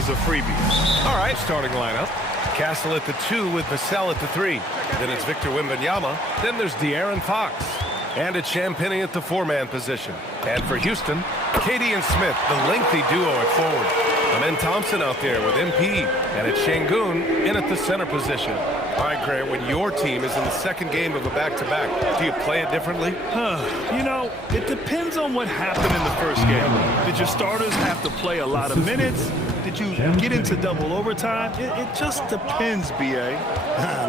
is a freebie. All right, starting lineup. Castle at the 2 with Vassell at the 3. Then it's Victor Wembanyama. Then there's De'Aaron Fox. And it's Champagnie at the 4-man position. And for Houston, Katie and Smith, the lengthy duo at forward. Amen Thompson out there with MP. And it's Şengün in at the center position. All right, Grant, when your team is in the second game of a back-to-back, do you play it differently? You know, it depends on what happened in the first game. Did your starters have to play a lot of minutes? Did you get into double overtime? It just depends, B.A.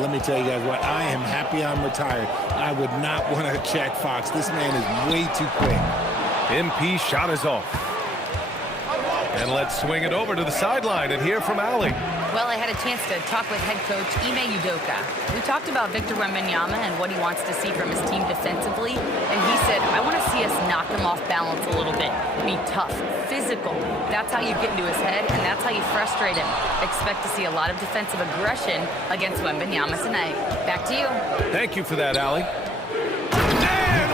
Let me tell you guys what, I am happy I'm retired. I would not want to check Fox. This man is way too quick. MP shot is off. And let's swing it over to the sideline and hear from Allie. Well, I had a chance to talk with head coach Ime Udoka. We talked about Victor Wembanyama and what he wants to see from his team defensively, and he said, I want to see us knock him off balance a little bit, be tough, physical. That's how you get into his head, and that's how you frustrate him. Expect to see a lot of defensive aggression against Wembanyama tonight. Back to you. Thank you for that, Allie. And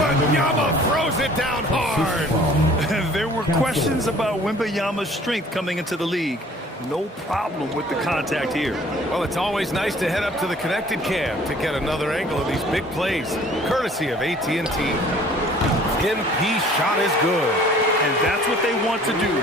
Wembanyama throws it down hard. There were questions about Wembanyama's strength coming into the league. No problem with the contact here. Well, it's always nice to head up to the connected cam to get another angle of these big plays, courtesy of AT&T. MP shot is good. And that's what they want to do.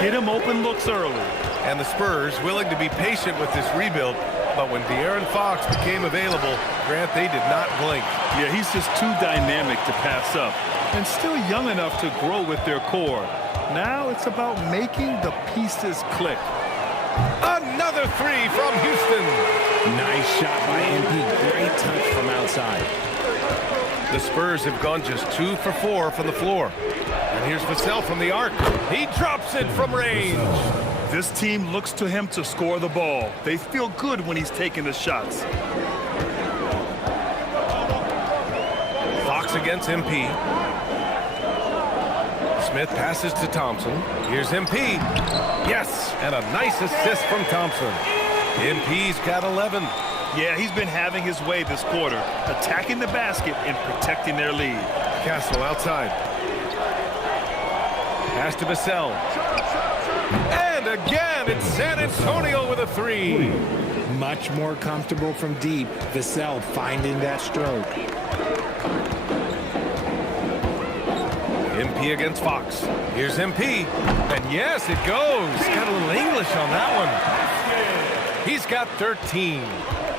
Get him open looks early. And the Spurs willing to be patient with this rebuild, but when De'Aaron Fox became available, Grant, they did not blink. Yeah, he's just too dynamic to pass up, and still young enough to grow with their core. Now it's about making the pieces click. Another 3 from Houston. Nice shot by MP. Great touch from outside. The Spurs have gone just 2 for 4 from the floor. And here's Vassell from the arc. He drops it from range. This team looks to him to score the ball. They feel good when he's taking the shots. Fox against MP. Smith passes to Thompson. Here's MP. Yes, and a nice assist from Thompson. MP's got 11. Yeah, he's been having his way this quarter, attacking the basket and protecting their lead. Castle outside. Pass to Vassell. And again, it's San Antonio with a 3. Much more comfortable from deep. Vassell finding that stroke. MP against Fox. Here's MP. And yes, it goes. Got a little English on that one. He's got 13.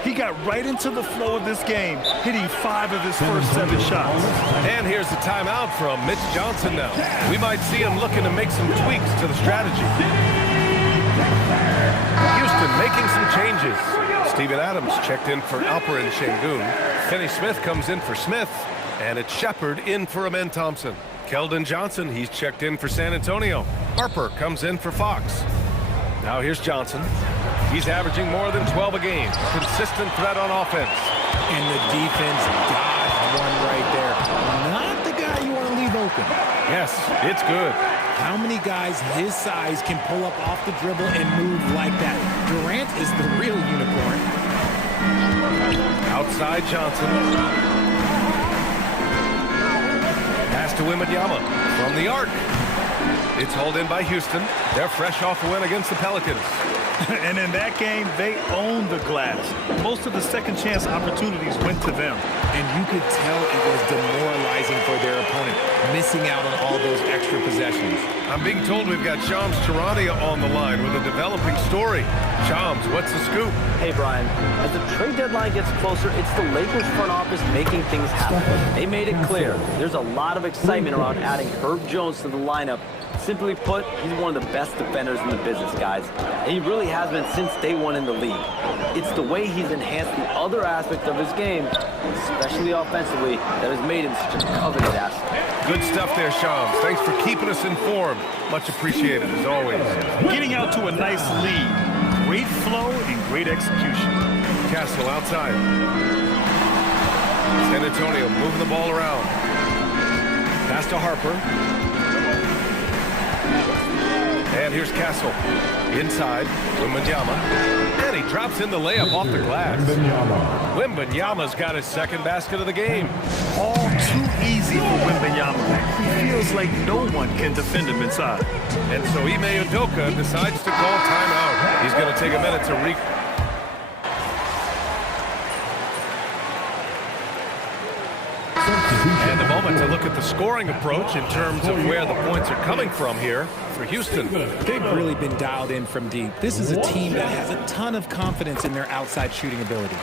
He got right into the flow of this game, hitting 5 of his first 7 shots. And here's the timeout from Mitch Johnson now. We might see him looking to make some tweaks to the strategy. Houston making some changes. Steven Adams checked in for Alperen Şengün. Kenny Smith comes in for Smith. And it's Shepard in for Amen Thompson. Keldon Johnson, he's checked in for San Antonio. Harper comes in for Fox. Now here's Johnson. He's averaging more than 12 a game. Consistent threat on offense. And the defense dodged one right there. Not the guy you want to leave open. Yes, it's good. How many guys his size can pull up off the dribble and move like that? Durant is the real unicorn. Outside Johnson. Pass to Wembanyama from the arc. It's hauled in by Houston. They're fresh off a win against the Pelicans. And in that game, they owned the glass. Most of the second chance opportunities went to them. And you could tell it was demoralizing for their opponent, missing out on all those extra possessions. I'm being told we've got Shams Charania on the line with a developing story. Shams, what's the scoop? Hey, Brian. As the trade deadline gets closer, it's the Lakers front office making things happen. They made it clear there's a lot of excitement around adding Herb Jones to the lineup. Simply put, he's one of the best defenders in the business, guys. And he really has been since day one in the league. It's the way he's enhanced the other aspects of his game, especially offensively, that has made him such a coveted asset. Good stuff there, Shams. Thanks for keeping us informed. Much appreciated, as always. Getting out to a nice lead. Great flow and great execution. Castle outside. San Antonio moving the ball around. Pass to Harper. And here's Castle. Inside, Wembanyama. And he drops in the layup off the glass. Wembanyama's got his second basket of the game. All too easy for Wembanyama. He feels like no one can defend him inside. And so Ime Udoka decides to call timeout. He's going to take a minute to And a moment to look at the scoring approach in terms of where the points are coming from here for Houston. They've really been dialed in from deep. This is a team that has a ton of confidence in their outside shooting ability.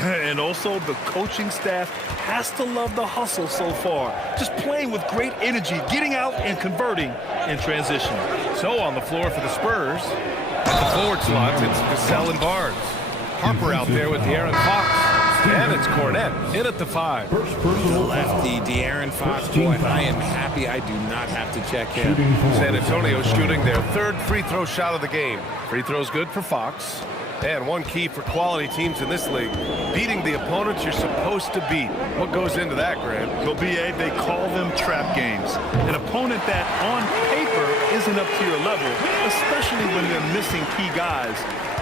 And also the coaching staff has to love the hustle so far. Just playing with great energy, getting out and converting in transition. So on the floor for the Spurs, at the forward slot, it's Vassell and Barnes. Harper out there with De'Aaron Fox. And it's Cornette in at the 5. The lefty, De'Aaron Fox, boy, I am happy I do not have to check him. San Antonio shooting their third free throw shot of the game. Free throw's good for Fox. And one key for quality teams in this league, beating the opponents you're supposed to beat. What goes into that, Grant? Well, BA, they call them trap games. An opponent that on paper isn't up to your level, especially when they're missing key guys.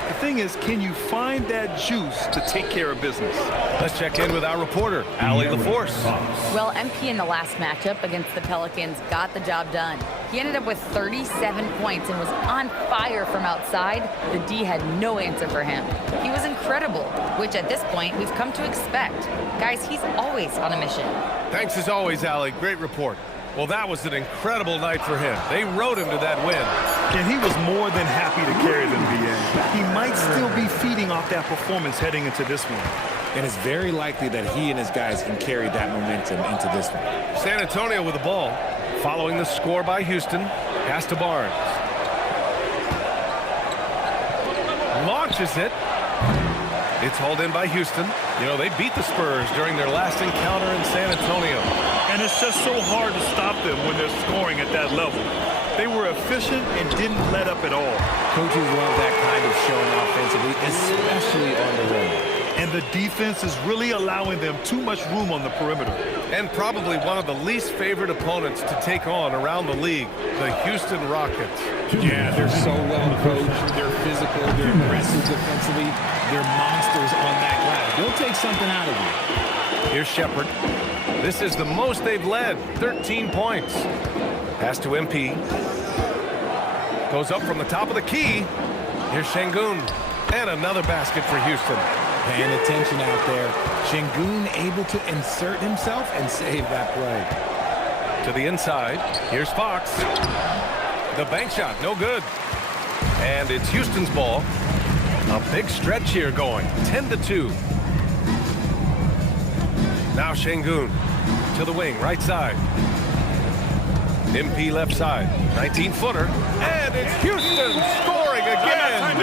The thing is, can you find that juice to take care of business? Let's check in with our reporter, Allie LaForce. Well, MP in the last matchup against the Pelicans got the job done. He ended up with 37 points and was on fire from outside. The D had no answer for him. He was incredible, which at this point we've come to expect. Guys, he's always on a mission. Thanks as always, Allie. Great report. Well, that was an incredible night for him. They rode him to that win. And he was more than happy to carry them, BA. He might still be feeding off that performance heading into this one. And it's very likely that he and his guys can carry that momentum into this one. San Antonio with the ball, following the score by Houston. Pass to Barnes. Launches it. It's hauled in by Houston. You know, they beat the Spurs during their last encounter in San Antonio. And it's just so hard to stop them when they're scoring at that level. They were efficient and didn't let up at all. Coaches love that kind of showing offensively, especially on the road. And the defense is really allowing them too much room on the perimeter. And probably one of the least favorite opponents to take on around the league, the Houston Rockets. Yeah, they're so well coached. They're physical. They're aggressive defensively. They're monsters on that glass. They'll take something out of you. Here's Shepherd. This is the most they've led, 13 points. Pass to MP. Goes up from the top of the key. Here's Şengün. And another basket for Houston. Paying attention out there. Şengün able to insert himself and save that play. To the inside. Here's Fox. The bank shot, no good. And it's Houston's ball. A big stretch here going, 10-2. Now Şengün to the wing, right side. MP left side, 19-footer. And it's Houston scoring again.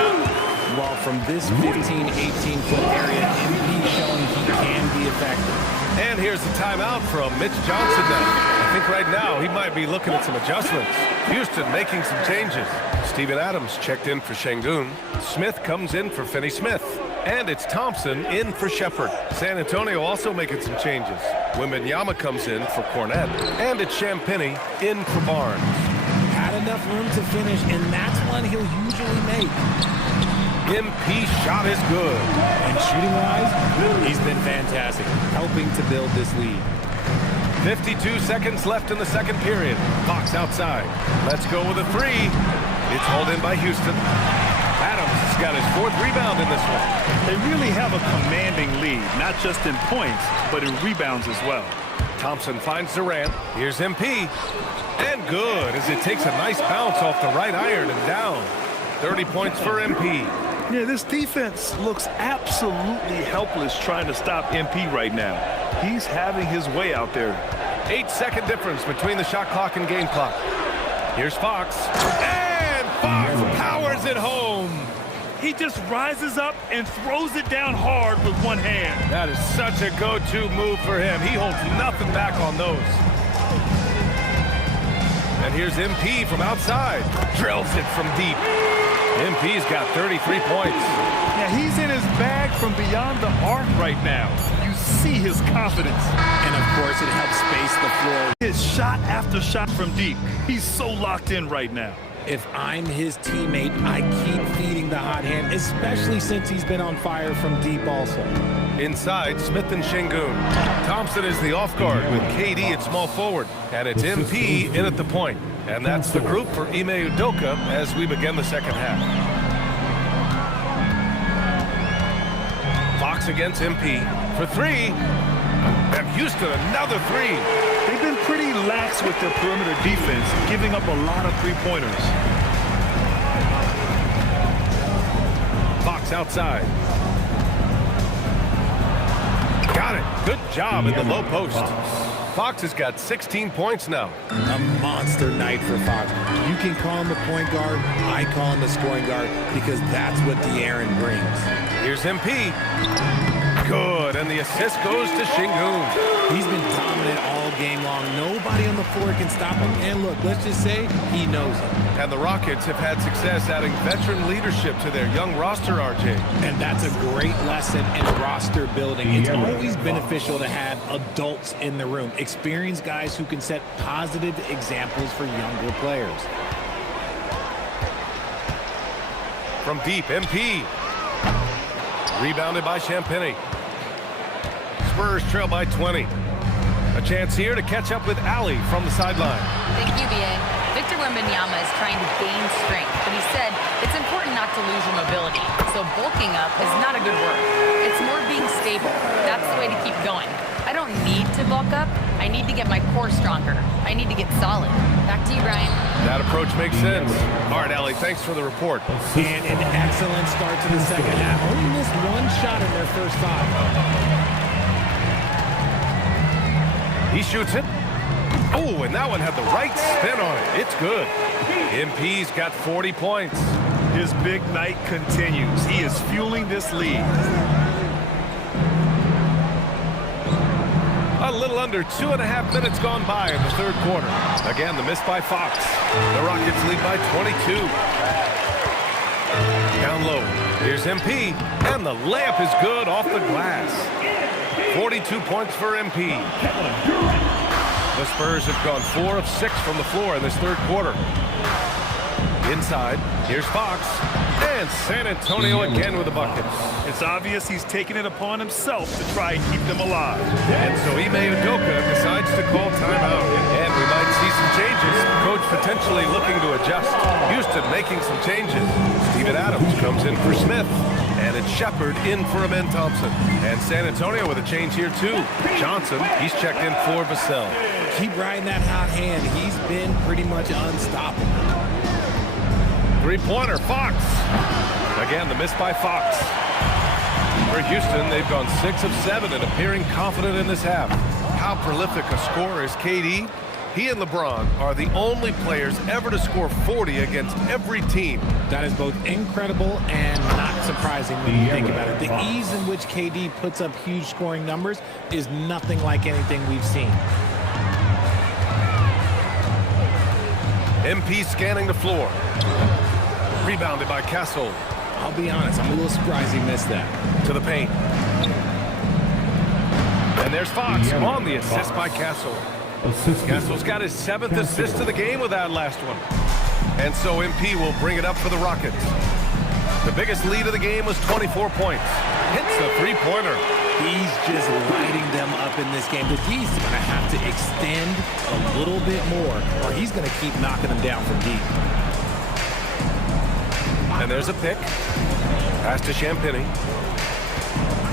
Well, from this 15, 18-foot area, MP showing he can be effective. And here's the timeout from Mitch Johnson now. I think right now he might be looking at some adjustments. Houston making some changes. Steven Adams checked in for Şengün. Smith comes in for Finney Smith. And it's Thompson in for Shepherd. San Antonio also making some changes. Wembanyama comes in for Cornette. And it's Champagnie in for Barnes. Had enough room to finish, and that's one he'll usually make. MP shot is good. And shooting-wise, he's been fantastic, helping to build this lead. 52 seconds left in the second period. Fox outside. Let's go with a three. It's hauled in by Houston. Adams has got his fourth rebound in this one. They really have a commanding lead, not just in points, but in rebounds as well. Thompson finds Durant. Here's MP. And good, as it takes a nice bounce off the right iron and down. 30 points for MP. Yeah, this defense looks absolutely helpless trying to stop MP right now. He's having his way out there. 8-second difference between the shot clock and game clock. Here's Fox. And Fox powers it home. He just rises up and throws it down hard with one hand. That is such a go-to move for him. He holds nothing back on those. And here's MP from outside. Drills it from deep. MP's got 33 points. Yeah, he's in his bag from beyond the arc right now. You see his confidence. And of course, it helps space the floor. His shot after shot from deep. He's so locked in right now. If I'm his teammate, I keep feeding the hot hand, especially since he's been on fire from deep also. Inside, Smith and Şengün. Thompson is the off guard with KD at small forward. And it's MP in at the point. And that's the group for Ime Udoka as we begin the second half. Fox against MP for three. And Houston, another three. They've been pretty lax with their perimeter defense, giving up a lot of three-pointers. Fox outside. Got it. Good job in the low post. Fox has got 16 points now. A monster night for Fox. You can call him the point guard. I call him the scoring guard because that's what De'Aaron brings. Here's MP. Good, and the assist goes to Şengün. He's been dominant all game long. Nobody on the floor can stop him. And look, let's just say he knows it. And the Rockets have had success adding veteran leadership to their young roster, RJ. And that's a great lesson in roster building. It's always beneficial to have adults in the room, experienced guys who can set positive examples for younger players. From deep, MP. Rebounded by Champagny. Spurs trail by 20. A chance here to catch up with Ali from the sideline. Thank you, BA. Victor Wembanyama is trying to gain strength, but he said it's important not to lose your mobility. So bulking up is not a good word. It's more being stable. That's the way to keep going. I don't need to bulk up. I need to get my core stronger. I need to get solid. Back to you, Brian. That approach makes sense. All right, Ali, thanks for the report. And an excellent start to the second half. Only missed one shot in their first five. He shoots it. Oh, and that one had the right spin on it. It's good. MP's got 40 points. His big night continues. He is fueling this lead. A little under 2.5 minutes gone by in the third quarter. Again, the miss by Fox. The Rockets lead by 22. Down low. Here's MP. And the layup is good off the glass. 42 points for MP. The Spurs have gone 4 of 6 from the floor in this third quarter. Inside, here's Fox. And San Antonio again with a bucket. It's obvious he's taking it upon himself to try and keep them alive. And so Ime Udoka decides to call timeout. And we might see some changes. Coach potentially looking to adjust. Houston making some changes. Steven Adams comes in for Smith. And it's Shepard in for Amen Thompson. And San Antonio with a change here too. Johnson, he's checked in for Vassell. Keep riding that hot hand. He's been pretty much unstoppable. Three-pointer, Fox. Again, the miss by Fox. For Houston, they've gone 6 of 7 and appearing confident in this half. How prolific a scorer is KD? He and LeBron are the only players ever to score 40 against every team. That is both incredible and not surprising when you think about it. The ease in which KD puts up huge scoring numbers is nothing like anything we've seen. MP scanning the floor. Rebounded by Castle. I'll be honest, I'm a little surprised he missed that. To the paint. And there's Fox on the assist by Castle. Castle's got his 7th assist of the game with that last one. And so MP will bring it up for the Rockets. The biggest lead of the game was 24 points. Hits the three-pointer. He's just lighting them up in this game, but he's going to have to extend a little bit more, or he's going to keep knocking them down from deep. And there's a pick. Pass to Champagny.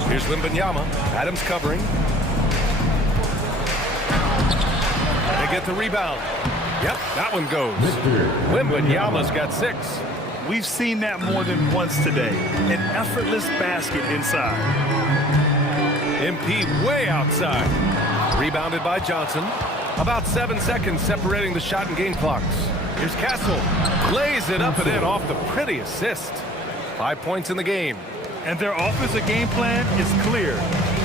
Here's Wembanyama. Adams covering. They get the rebound. Yep, that one goes. Wembanyama's got 6. We've seen that more than once today. An effortless basket inside. MP way outside. Rebounded by Johnson. About 7 seconds separating the shot and game clocks. Here's Castle. Lays it up and in off the pretty assist. 5 points in the game. And their offensive game plan is clear.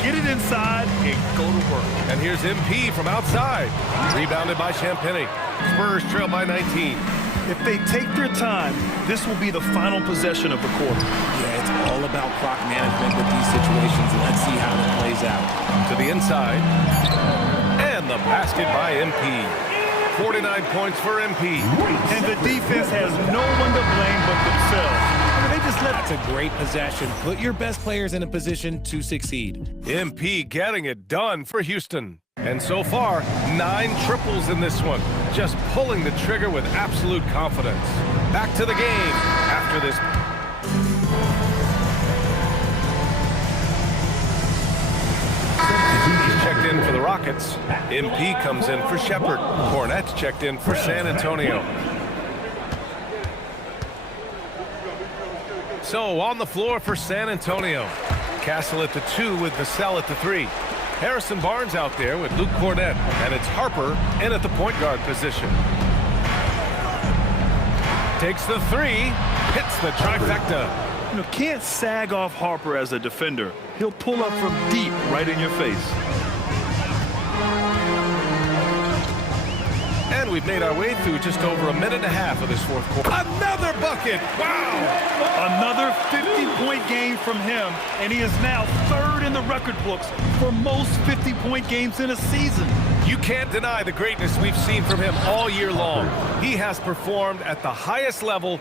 Get it inside and go to work. And here's MP from outside. Rebounded by Champagny. Spurs trail by 19. If they take their time, this will be the final possession of the quarter. Yeah, it's all about clock management with these situations. Let's see how it plays out. To the inside. And the basket by MP. 49 points for MP. And the defense has no one to blame but themselves. I mean, they just let... That's a great possession. Put your best players in a position to succeed. MP getting it done for Houston. And so far, 9 triples in this one. Just pulling the trigger with absolute confidence. Back to the game after this. He's checked in for the Rockets. MP comes in for Shepard. Cornette's checked in for San Antonio. So on the floor for San Antonio. Castle at the 2 with Vassell at the 3. Harrison Barnes out there with Luke Cornette, and it's Harper in at the point guard position. Takes the 3, hits the trifecta. You know, can't sag off Harper as a defender. He'll pull up from deep right in your face. And we've made our way through just over a minute and a half of this fourth quarter. Another bucket! Wow! Another 50-point game from him, and he is now 3rd in the record books for most 50-point games in a season. You can't deny the greatness we've seen from him all year long. He has performed at the highest level